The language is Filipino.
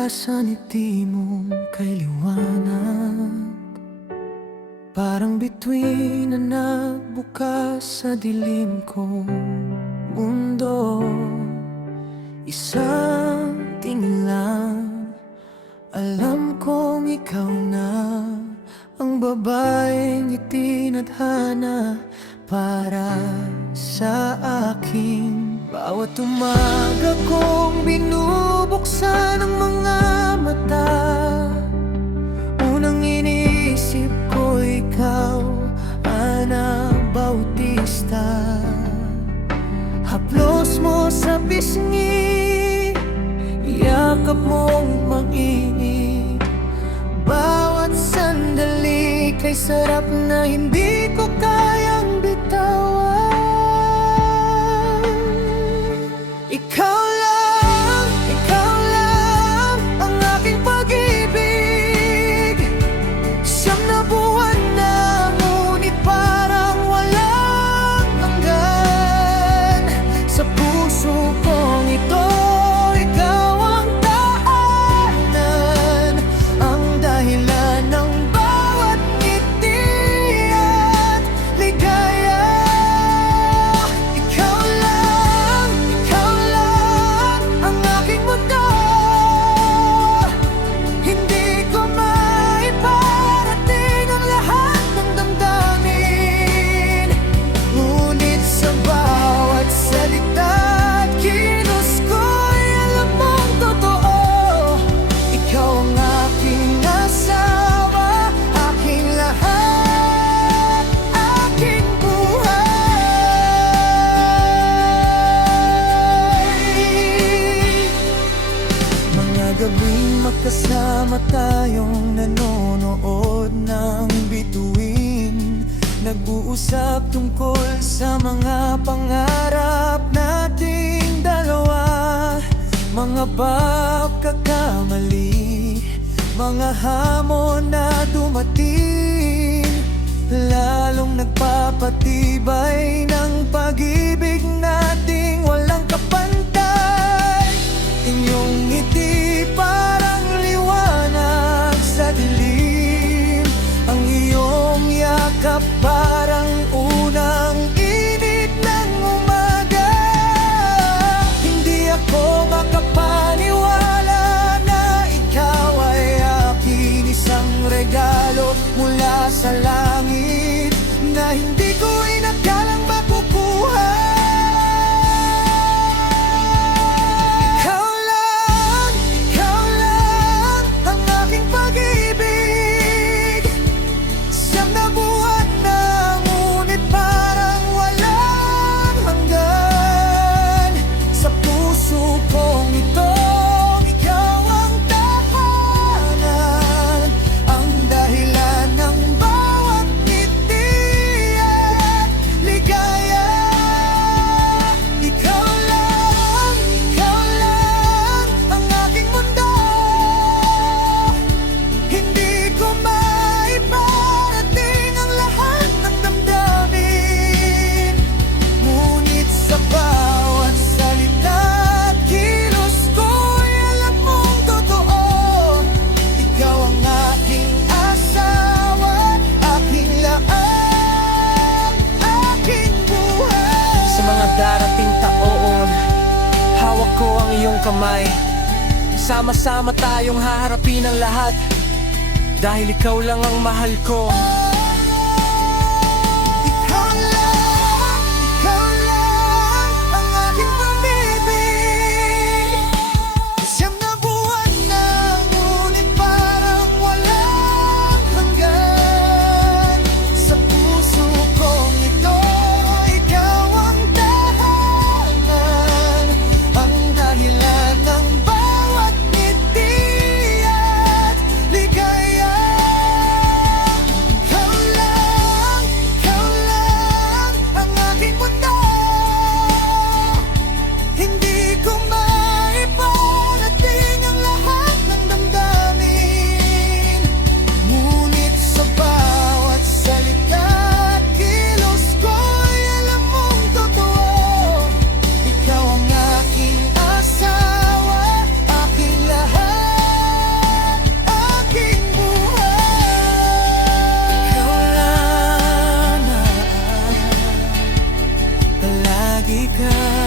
mula sa ngiti mong kay liwanag. Parang bituin na nagbukas sa dilim kong mundo. Isang tingin lang, alam kong ikaw na ang babaeng itinadhana para sa akin. Bawat umaga kong binubuksan ang mga mata, unang iniisip ko ikaw, Ana Bautista. Haplos mo sa pisngi, yakap mong mag-init. Bawat sandali kay sarap na hindi ko kayang bitawan. Ikaw lang ang aking pag-ibig. Siyam na buwan na, ngunit parang walang hanggan. Sa puso kong ito, ikaw ang tahanan, ang dahilan ng bawat ngiti at ligaya. Ikaw lang ang aking mundo. Hindi ko maiparating ang lahat ng damdamin, ngunit sa bawat salita at kilos ko'y alam mong totoo. Ikaw ang aking asawa, aking lahat, aking buhay. Mga gabing magkasama tayong nanonood ng bituin, nag-uusap tungkol sa mga pangarap nating dalawa. Mga pagkakamali, mga hamon na dumating, lalong nagpapatibay ng pag-ibig nating walang kapantay. Inyong ngiti parang liwanag sa dilim, ang iyong yakap parang unang init ng umaga. Hindi ako makapaniwala na ikaw ay aking isang regalo mula sa langit na hindi ko inakalang makukuha. Ikaw lang ang aking pag-ibig. Siyam na buwan na, ngunit parang walang hanggan. Sa puso kong ito, ikaw ang tahanan, ang dahilan ng bawat ngiti at ligaya. Ikaw lang ang aking mundo. Hindi ko maiparating ang lahat ng damdamin, ngunit sa bawat salita at kilos ko'y alam mong totoo. Ikaw ang aking asawa, aking lahat, aking buhay. Sa mga darating taon, hawak ko ang iyong kamay. Sama-sama tayong haharapin ang lahat, dahil ikaw lang ang mahal ko. Ikaw lang ang aking pag-ibig. Siyam na buwan na, ngunit parang walang hanggan. Sa puso kong ito, ikaw ang tahanan, ang dahilan ng bawat ngiti at ligaya. Ikaw ikaw.